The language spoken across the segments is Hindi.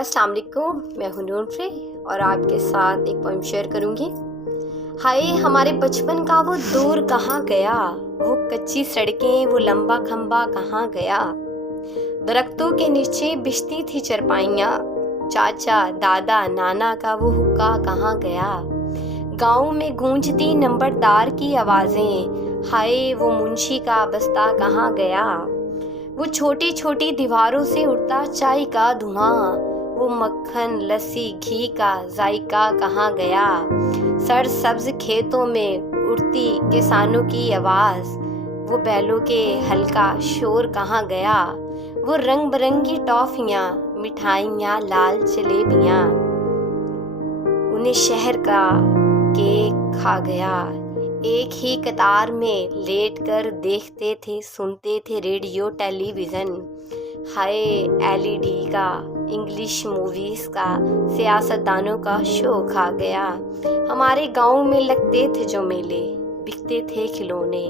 अस्सलाम वालेकुम, मैं हूं नूर फ्रे और आपके साथ एक पोएम शेयर करूंगी। हाय हमारे बचपन का वो दूर कहाँ गया, वो कच्ची सड़कें वो लंबा खंबा कहाँ गया। दरख्तों के नीचे बिछती थी चरपाइयाँ, चाचा दादा नाना का वो हुक्का कहाँ गया। गाँव में गूंजती नंबरदार की आवाज़ें, हाय वो मुंशी का बस्ता कहाँ गया। वो छोटी छोटी दीवारों से उठता चाय का धुआं, वो मक्खन लस्सी घी का जायका कहाँ गया। सर सब्ज खेतों में उड़ती किसानों की आवाज़, वो बैलों के हल्का शोर कहाँ गया। वो रंग बिरंगी टॉफियाँ मिठाइयाँ लाल जलेबियाँ, उन्हें शहर का केक खा गया। एक ही कतार में लेटकर देखते थे सुनते थे रेडियो टेलीविज़न, हाय एलईडी का इंग्लिश मूवीज़ का सियासतदानों का शो खा गया। हमारे गांव में लगते थे जो मेले, बिकते थे खिलौने,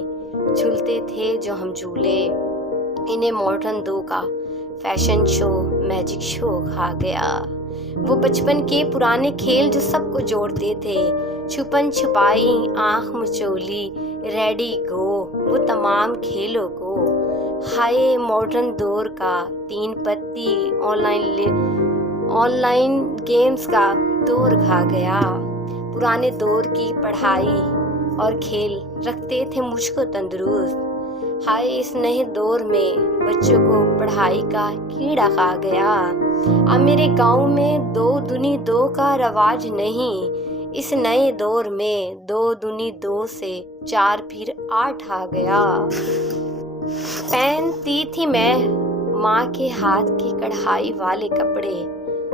झूलते थे जो हम झूले, इन्हें मॉडर्न दो का फैशन शो मैजिक शो खा गया। वो बचपन के पुराने खेल जो सबको जोड़ते थे, छुपन छुपाई आँख मचोली रेडी गो, वो तमाम खेलों को हाय मॉडर्न दौर का तीन पत्ती ऑनलाइन गेम्स का दौर खा गया। पुराने दौर की पढ़ाई और खेल रखते थे मुझको तंदुरुस्त, हाय इस नए दौर में बच्चों को पढ़ाई का कीड़ा खा गया। अब मेरे गांव में दो दूनी दो का रवाज नहीं, इस नए दौर में दो दूनी दो से चार फिर आठ आ गया। पहनती थी मैं माँ के हाथ की कढ़ाई वाले कपड़े,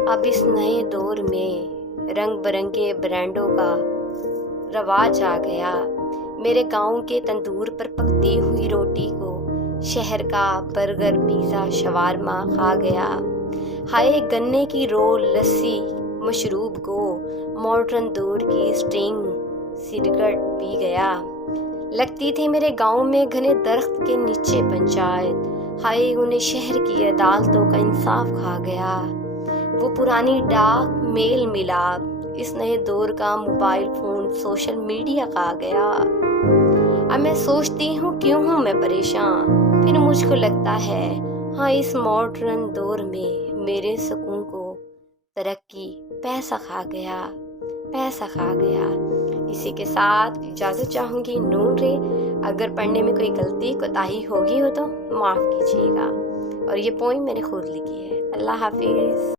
अब इस नए दौर में रंग बिरंगे ब्रांडों का रवाज आ गया। मेरे गांव के तंदूर पर पकती हुई रोटी को शहर का बर्गर पिज़्ज़ा शवारमा खा गया। हाय गन्ने की रोल लस्सी मशरूब को मॉडर्न दौर की स्ट्रिंग सिगरेट पी गया। लगती थी मेरे गांव में घने दरख्त के नीचे पंचायत, हाय उन्हें शहर की अदालतों का इंसाफ खा गया। वो पुरानी डाक मेल मिलाप इस नए दौर का मोबाइल फोन सोशल मीडिया खा गया। अब मैं सोचती हूँ क्यों हूँ मैं परेशान, फिर मुझको लगता है हाँ इस मॉडर्न दौर में मेरे सुकून को तरक्की पैसा खा गया, पैसा खा गया। इसी के साथ इजाज़त चाहूँगी नूर रे। अगर पढ़ने में कोई गलती कोताही होगी हो तो माफ़ कीजिएगा। और ये पोएम मैंने खुद लिखी है। अल्लाह हाफिज़।